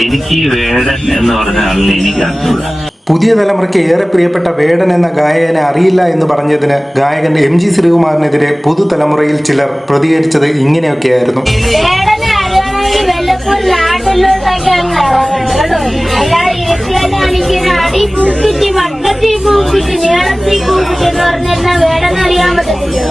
എനിക്ക് ഈ വേടൻ എന്ന് പറഞ്ഞ ആളിനെ എനിക്ക് അറിഞ്ഞൂടാ. പുതിയ തലമുറയ്ക്ക് ഏറെ പ്രിയപ്പെട്ട വേടൻ എന്ന ഗായകനെ അറിയില്ല എന്ന് പറഞ്ഞതിന് ഗായകൻ MG ശ്രീകുമാറിനെതിരെ പുതുതലമുറയിൽ ചിലർ പ്രതികരിച്ചത് ഇങ്ങനെയൊക്കെയായിരുന്നു. വേടനറിയാൻ പറ്റത്തില്ല.